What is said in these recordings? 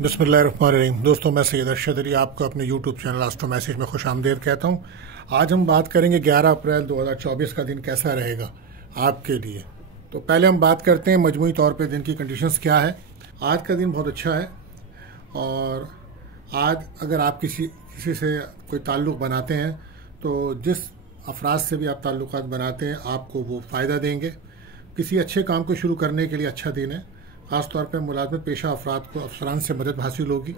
बिस्मिल्लाहिर्रहमानिर्रहीम। दोस्तों, मैं सैयद अरशद अली आपको अपने यूट्यूब चैनल एस्ट्रो मैसेज में खुश आमदीद कहता हूँ। आज हम बात करेंगे 11 अप्रैल 2024 का दिन कैसा रहेगा आपके लिए। तो पहले हम बात करते हैं मजमूई तौर पे दिन की कंडीशंस क्या है। आज का दिन बहुत अच्छा है और आज अगर आप किसी से कोई ताल्लुक़ बनाते हैं तो जिस अफराद से भी आप ताल्लुक़ात बनाते हैं आपको वो फ़ायदा देंगे। किसी अच्छे काम को शुरू करने के लिए अच्छा दिन है। ख़ास तौर पर मुलाजमत पेशा अफराद को अफसरान से मदद हासिल होगी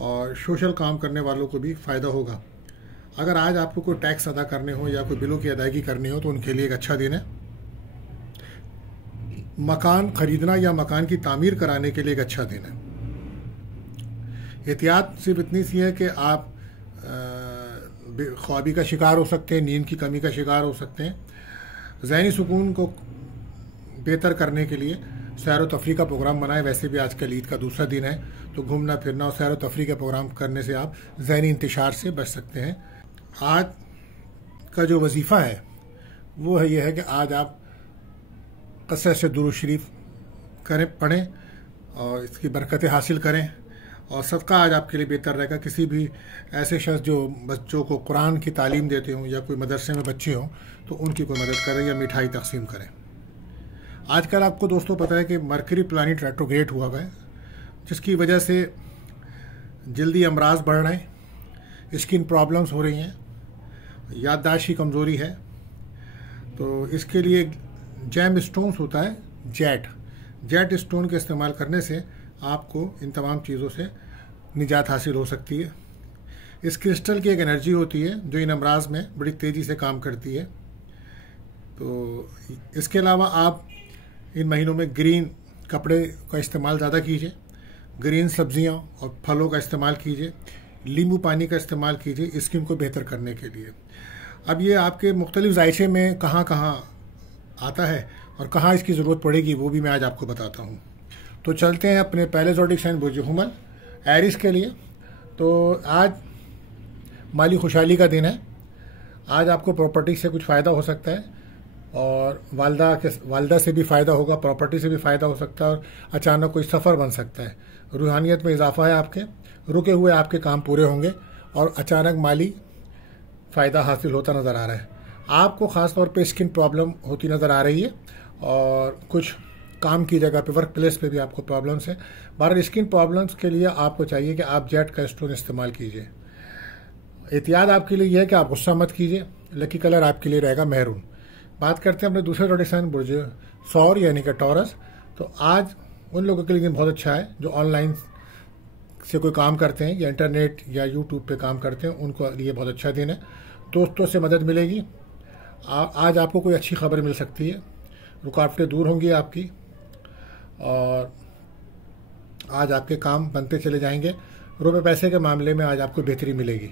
और सोशल काम करने वालों को भी फ़ायदा होगा। अगर आज आपको कोई टैक्स अदा करने हो या कोई बिलों की अदायगी करनी हो तो उनके लिए एक अच्छा दिन है। मकान ख़रीदना या मकान की तामीर कराने के लिए एक अच्छा दिन है। एहतियात सिर्फ इतनी सी है कि आप ख्वाबी का शिकार हो सकते हैं, नींद की कमी का शिकार हो सकते हैं। ज़हनी सुकून को बेहतर करने के लिए सैर व तफरी का प्रोग्राम बनाएं। वैसे भी आजकल ईद का दूसरा दिन है तो घूमना फिरना और सैर व तफरी का प्रोग्राम करने से आप ज़हनी इंतशार से बच सकते हैं। आज का जो वजीफ़ा है वो है यह है कि आज आप कसरत से दुरूद शरीफ पढ़ें और इसकी बरकतें हासिल करें और सदका आज आपके लिए बेहतर रहेगा। किसी भी ऐसे शख्स जो बच्चों को कुरान की तालीम देते हों या कोई मदरसे में बच्चे हों तो उनकी कोई मदद करें या मिठाई तकसीम करें। आजकल आपको दोस्तों पता है कि मरकरी प्लानिट रेट्रोग्रेड हुआ है, जिसकी वजह से जल्दी अमराज बढ़ रहे हैं, स्किन प्रॉब्लम्स हो रही हैं, याददाश्त की कमज़ोरी है। तो इसके लिए जैम स्टोन्स होता है जेट स्टोन के इस्तेमाल करने से आपको इन तमाम चीज़ों से निजात हासिल हो सकती है। इस क्रिस्टल की एक एनर्जी होती है जो इन अमराज में बड़ी तेज़ी से काम करती है। तो इसके अलावा आप इन महीनों में ग्रीन कपड़े का इस्तेमाल ज़्यादा कीजिए, ग्रीन सब्जियां और फलों का इस्तेमाल कीजिए, नींबू पानी का इस्तेमाल कीजिए स्किन को बेहतर करने के लिए। अब ये आपके मुख्तलिफ जायशे में कहाँ कहाँ आता है और कहाँ इसकी ज़रूरत पड़ेगी वो भी मैं आज आपको बताता हूँ। तो चलते हैं अपने पहले ज़ोडिक साइन बुर्ज हुमल एरिस के लिए। तो आज माली खुशहाली का दिन है। आज आपको प्रॉपर्टी से कुछ फ़ायदा हो सकता है और वालदा से भी फ़ायदा होगा, प्रॉपर्टी से भी फ़ायदा हो सकता है और अचानक कोई सफ़र बन सकता है। रूहानियत में इजाफा है, आपके रुके हुए आपके काम पूरे होंगे और अचानक माली फ़ायदा हासिल होता नज़र आ रहा है। आपको ख़ास तौर पे स्किन प्रॉब्लम होती नज़र आ रही है और कुछ काम की जगह पे, वर्क प्लेस पे भी आपको प्रॉब्लम्स है। बहरहाल स्किन प्रॉब्लम्स के लिए आपको चाहिए कि आप जेट का स्टोन इस्तेमाल कीजिए। एहतियात आपके लिए यह है कि आप गुस्सा मत कीजिए। लकी कलर आपके लिए रहेगा मेहरून। बात करते हैं अपने दूसरे ज़ोडिक साइन बुर्ज सौर यानी कि टॉरस। तो आज उन लोगों के लिए दिन बहुत अच्छा है जो ऑनलाइन से कोई काम करते हैं या इंटरनेट या यूट्यूब पे काम करते हैं, उनको लिए बहुत अच्छा दिन है। दोस्तों से मदद मिलेगी। आज आपको कोई अच्छी खबर मिल सकती है, रुकावटें दूर होंगी आपकी और आज आपके काम बनते चले जाएंगे। रुपए पैसे के मामले में आज आपको बेहतरी मिलेगी।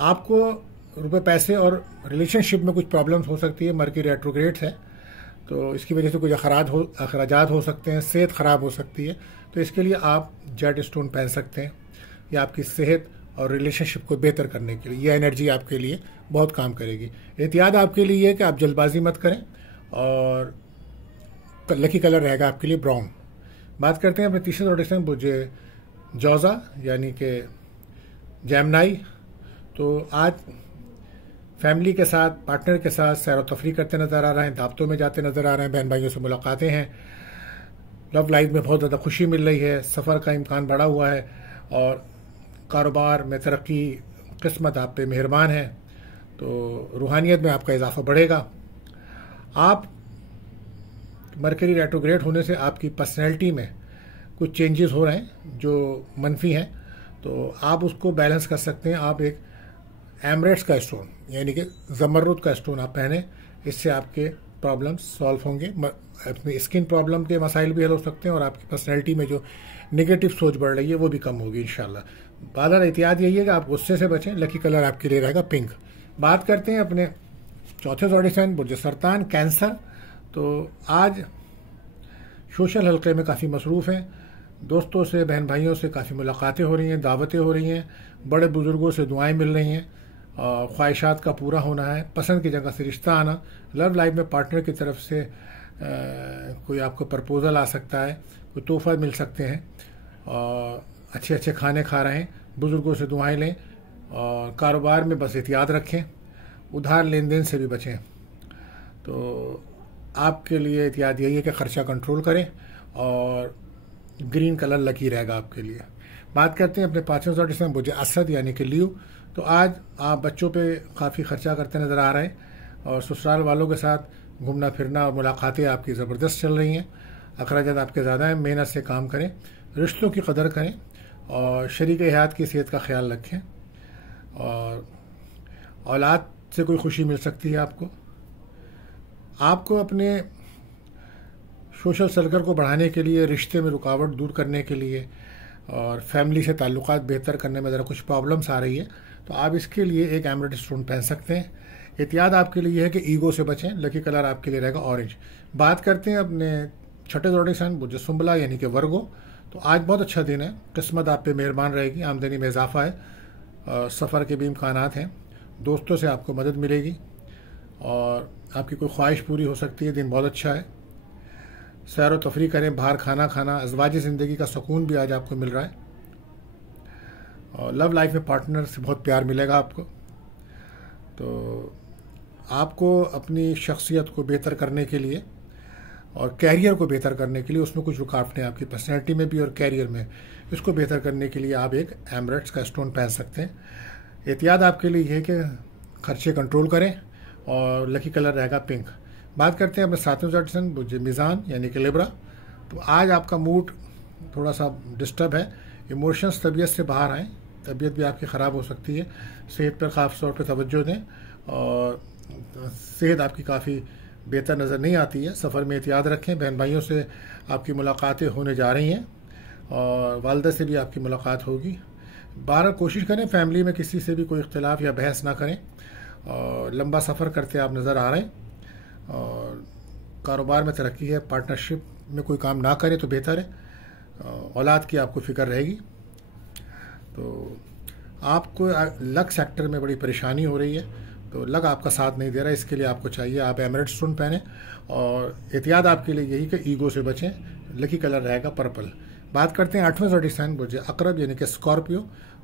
आपको रुपए पैसे और रिलेशनशिप में कुछ प्रॉब्लम्स हो सकती है। मरकरी रेट्रोग्रेड है तो इसकी वजह से कुछ अखराजात हो सकते हैं, सेहत ख़राब हो सकती है। तो इसके लिए आप जेट स्टोन पहन सकते हैं। ये आपकी सेहत और रिलेशनशिप को बेहतर करने के लिए यह एनर्जी आपके लिए बहुत काम करेगी। एहतियात आपके लिए है कि आप जल्दबाजी मत करें और लकी कलर रहेगा आपके लिए ब्राउन। बात करते हैं अपने तीसरे ज़ोडिक साइन बुर्ज जौज़ा यानी कि जैमनाई। तो आज फैमिली के साथ, पार्टनर के साथ सैर व तफरी करते नज़र आ रहे हैं, दावतों में जाते नज़र आ रहे हैं, बहन भाइयों से मुलाकातें हैं। लव लाइफ में बहुत ज़्यादा खुशी मिल रही है, सफ़र का इम्कान बढ़ा हुआ है और कारोबार में तरक्की, किस्मत आप पे मेहरबान है। तो रूहानियत में आपका इजाफा बढ़ेगा। आप मरकरी रेट्रोग्रेड होने से आपकी पर्सनैलिटी में कुछ चेंजेस हो रहे हैं जो मनफी हैं, तो आप उसको बैलेंस कर सकते हैं। आप एक एमरेट्स का स्टोन यानी कि ज़मरुद का स्टोन आप पहने, इससे आपके प्रॉब्लम्स सॉल्व होंगे। अपनी स्किन प्रॉब्लम के मसाइल भी हल हो सकते हैं और आपकी पर्सनैलिटी में जो नेगेटिव सोच बढ़ रही है वो भी कम होगी इंशाल्लाह। बादल एहतियात यही है कि आप गुस्से से बचें। लकी कलर आपके लिए रहेगा पिंक। बात करते हैं अपने चौथे ज़ोडिक साइन बुर्ज सरतान कैंसर। तो आज सोशल हल्के में काफ़ी मसरूफ़ हैं। दोस्तों से, बहन भाइयों से काफ़ी मुलाकातें हो रही हैं, दावतें हो रही हैं, बड़े बुज़ुर्गों से दुआएं मिल रही हैं और ख्वाहिशात का पूरा होना है, पसंद की जगह से रिश्ता आना। लव लाइफ में पार्टनर की तरफ से कोई आपको प्रपोज़ल आ सकता है, कोई तोहफा मिल सकते हैं, और अच्छे अच्छे खाने खा रहे हैं, बुज़ुर्गों से दुआएं लें, और कारोबार में बस एहतियात रखें, उधार लेन देन से भी बचें। तो आपके लिए एहतियात यही है कि ख़र्चा कंट्रोल करें, और ग्रीन कलर लकी रहेगा आपके लिए। बात करते हैं अपने पाँचवें ज़ोडिएक साइन बुर्ज असद यानी कि लियो। तो आज आप बच्चों पे काफ़ी खर्चा करते नज़र आ रहे हैं, और ससुराल वालों के साथ घूमना फिरना और मुलाकातें आपकी ज़बरदस्त चल रही हैं। अखराजात आपके ज़्यादा हैं, मेहनत से काम करें, रिश्तों की कदर करें, और शरीक हयात की सेहत का ख्याल रखें, और औलाद से कोई खुशी मिल सकती है आपको अपने सोशल सर्कल को बढ़ाने के लिए, रिश्ते में रुकावट दूर करने के लिए, और फैमिली से ताल्लुकात बेहतर करने में ज़रा कुछ प्रॉब्लम्स आ रही है, तो आप इसके लिए एक एमराल्ड स्टोन पहन सकते हैं। एहतियात आपके लिए है कि ईगो से बचें। लकी कलर आपके लिए रहेगा ऑरेंज। बात करते हैं अपने छठे ज़ोडिएक साइन बुर्ज सुंबला यानी कि वर्गो। तो आज बहुत अच्छा दिन है, किस्मत आप पे मेहरबान रहेगी, आमदनी में इजाफा है, सफ़र के भी इम्कानात हैं, दोस्तों से आपको मदद मिलेगी, और आपकी कोई ख्वाहिश पूरी हो सकती है। दिन बहुत अच्छा है, सैर व तफरी करें, बाहर खाना खाना, अज़वाजी ज़िंदगी का सुकून भी आज आपको मिल रहा है, और लव लाइफ में पार्टनर से बहुत प्यार मिलेगा आपको। तो आपको अपनी शख्सियत को बेहतर करने के लिए और कैरियर को बेहतर करने के लिए, उसमें कुछ रुकावटें आपकी पर्सनैलिटी में भी और कैरियर में, इसको बेहतर करने के लिए आप एक एमराल्ड्स का स्टोन पहन सकते हैं। एहतियात आपके लिए यह है कि खर्चे कंट्रोल करें, और लकी कलर रहेगा पिंक। बात करते हैं अपने सातवें ज़ोडिएक साइन बुर्ज मीज़ान यानी कि लिब्रा। तो आज आपका मूड थोड़ा सा डिस्टर्ब है, इमोशंस तबीयत से बाहर आएँ, तबीयत भी आपकी ख़राब हो सकती है। सेहत पर ख़ास तौर पर तवज्जो दें, और सेहत आपकी काफ़ी बेहतर नज़र नहीं आती है। सफ़र में एहतियात रखें, बहन भाइयों से आपकी मुलाकातें होने जा रही हैं, और वालदा से भी आपकी मुलाकात होगी। बाहर कोशिश करें फैमिली में किसी से भी कोई इख्तिलाफ या बहस ना करें, और लंबा सफ़र करते आप नज़र आ रहे हैं, और कारोबार में तरक्की है। पार्टनरशिप में कोई काम ना करें तो बेहतर है, औलाद की आपको फ़िक्र रहेगी। तो आपको लक सेक्टर में बड़ी परेशानी हो रही है, तो लक आपका साथ नहीं दे रहा, इसके लिए आपको चाहिए आप एमराल्ड स्टोन पहने, और एहतियात आपके लिए यही कि ईगो से बचें। लकी कलर रहेगा पर्पल। बात करते हैं आठवें ज़ोडिएक साइन बुर्ज अकरब यानी कि स्कॉर्पियो।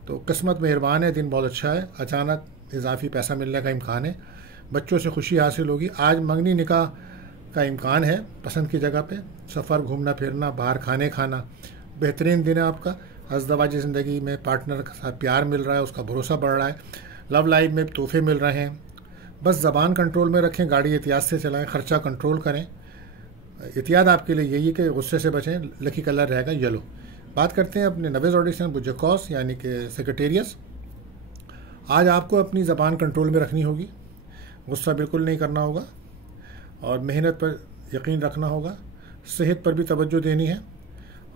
तो किस्मत मेहरबान है, दिन बहुत अच्छा है, अचानक इजाफी पैसा मिलने का इम्कान है, बच्चों से खुशी हासिल होगी। आज मंगनी निकाह का इम्कान है पसंद की जगह पे, सफ़र, घूमना फिरना, बाहर खाने खाना, बेहतरीन दिन है आपका। अज़दवाजी ज़िंदगी में पार्टनर के साथ प्यार मिल रहा है, उसका भरोसा बढ़ रहा है, लव लाइफ में तोहफे मिल रहे हैं। बस ज़बान कंट्रोल में रखें, गाड़ी एहतियात से चलाएं, ख़र्चा कंट्रोल करें। एहतियात आपके लिए यही है कि गुस्से से बचें। लकी कलर रहेगा येलो। बात करते हैं अपने 90 ज़ोडिएक साइन बुर्ज कौस यानी कि सेक्रेटेरियस। आज आपको अपनी ज़बान कंट्रोल में रखनी होगी, गुस्सा बिल्कुल नहीं करना होगा, और मेहनत पर यकीन रखना होगा, सेहत पर भी तवज्जो देनी है,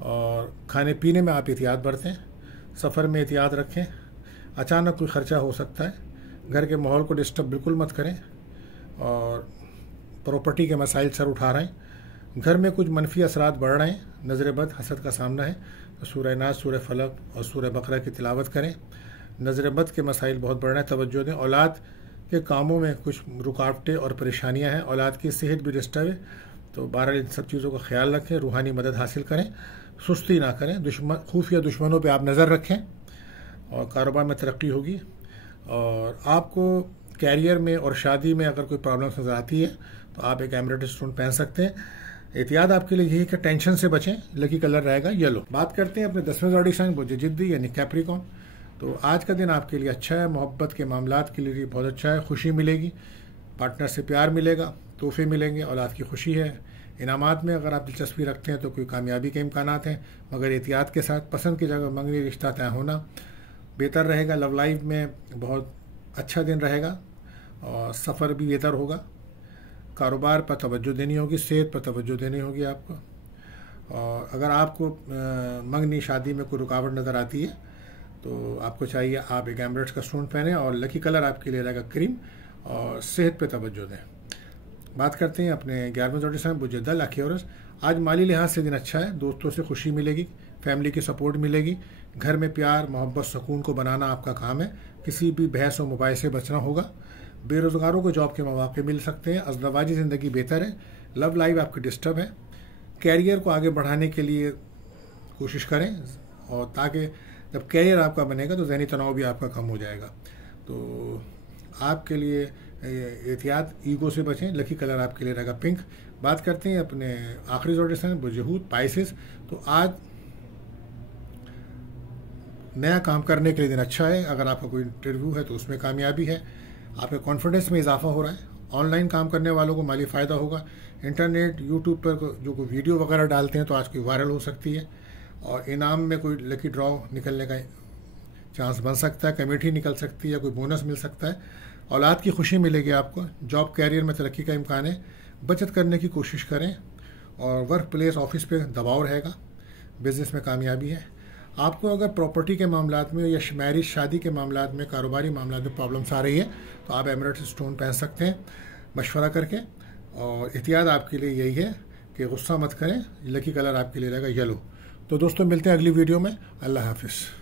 और खाने पीने में आप एहतियात बरतें, सफ़र में एहतियात रखें। अचानक कोई ख़र्चा हो सकता है, घर के माहौल को डिस्टर्ब बिल्कुल मत करें, और प्रॉपर्टी के मसाइल सर उठा रहे हैं, घर में कुछ मनफी असरात बढ़ रहे हैं, नज़र बद हसद का सामना है, तो सूरह नास, सूरह फलक और सूरह बकरा की तिलावत करें। नज़र बद के मसाइल बहुत बढ़ रहे हैं, तवज्जो दें। औलाद के कामों में कुछ रुकावटें और परेशानियां हैं, औलाद की सेहत भी डिस्टर्ब है, तो बहरहाल इन सब चीज़ों का ख्याल रखें, रूहानी मदद हासिल करें, सुस्ती ना करें, खुफिया दुश्मनों पर आप नज़र रखें, और कारोबार में तरक्की होगी। और आपको कैरियर में और शादी में अगर कोई प्रॉब्लम्स नज़र आती है, तो आप एक एमराल्ड स्टोन पहन सकते हैं। एहतियात आपके लिए यही कि टेंशन से बचें। लकी कलर रहेगा येलो। बात करते हैं अपने 10वें ज़ोडिएक साइन बुर्ज जिद्दी यानी कैप्रिकॉर्न। तो आज का दिन आपके लिए अच्छा है, मोहब्बत के मामलात के लिए बहुत अच्छा है, खुशी मिलेगी, पार्टनर से प्यार मिलेगा, तोहफे मिलेंगे, औलाद की खुशी है। इनामात में अगर आप दिलचस्पी रखते हैं तो कोई कामयाबी के इम्कानात हैं, मगर एहतियात के साथ पसंद की जगह मंगनी रिश्ता तय होना बेहतर रहेगा। लव लाइफ में बहुत अच्छा दिन रहेगा, और सफ़र भी बेहतर होगा। कारोबार पर तवज्जो देनी होगी, सेहत पर तवज्जो देनी होगी आपको। और अगर आपको मंगनी शादी में कोई रुकावट नज़र आती है, तो आपको चाहिए आप एक एमराल्ड्स का स्टोन पहने, और लकी कलर आपके लिए रहेगा क्रीम, और सेहत पे तवज्जो दें। बात करते हैं अपने 11वें ज़ोडिएक साइन बुर्ज दल अक्वेरियस। आज माली लिहाज से दिन अच्छा है, दोस्तों से खुशी मिलेगी, फैमिली की सपोर्ट मिलेगी, घर में प्यार मोहब्बत सुकून को बनाना आपका काम है। किसी भी बहस और मुबाहिसे से बचना होगा। बेरोज़गारों को जॉब के मौके मिल सकते हैं। अज़दवाजी ज़िंदगी बेहतर है, लव लाइफ आपकी डिस्टर्ब है, कैरियर को आगे बढ़ाने के लिए कोशिश करें, और ताकि जब कैरियर आपका बनेगा तो ज़हनी तनाव भी आपका कम हो जाएगा। तो आपके लिए एहतियात, ईगो से बचें। लकी कलर आपके लिए रहेगा पिंक। बात करते हैं अपने आखिरी ज़ोडिएक साइन बुजहूत पाइसेस। तो आज नया काम करने के लिए दिन अच्छा है। अगर आपका कोई इंटरव्यू है तो उसमें कामयाबी है, आपके कॉन्फिडेंस में इजाफा हो रहा है। ऑनलाइन काम करने वालों को माली फ़ायदा होगा। इंटरनेट, यूट्यूब पर जो कोई वीडियो वगैरह डालते हैं तो आज कोई वायरल हो सकती है, और इनाम में कोई लकी ड्रॉ निकलने का चांस बन सकता है, कमेटी निकल सकती है, कोई बोनस मिल सकता है, औलाद की खुशी मिलेगी आपको। जॉब कैरियर में तरक्की का इम्कान है। बचत करने की कोशिश करें, और वर्क प्लेस, ऑफिस पे दबाव रहेगा। बिजनेस में कामयाबी है। आपको अगर प्रॉपर्टी के मामलात में या मैरिज, शादी के मामलात में, कारोबारी मामलात में प्रॉब्लम्स आ रही है तो आप एमरेट्स स्टोन पहन सकते हैं मशवरा करके। और एहतियात आपके लिए यही है कि गुस्सा मत करें। लकी कलर आपके लिए रहेगा येलो। तो दोस्तों, मिलते हैं अगली वीडियो में। अल्लाह हाफिज़।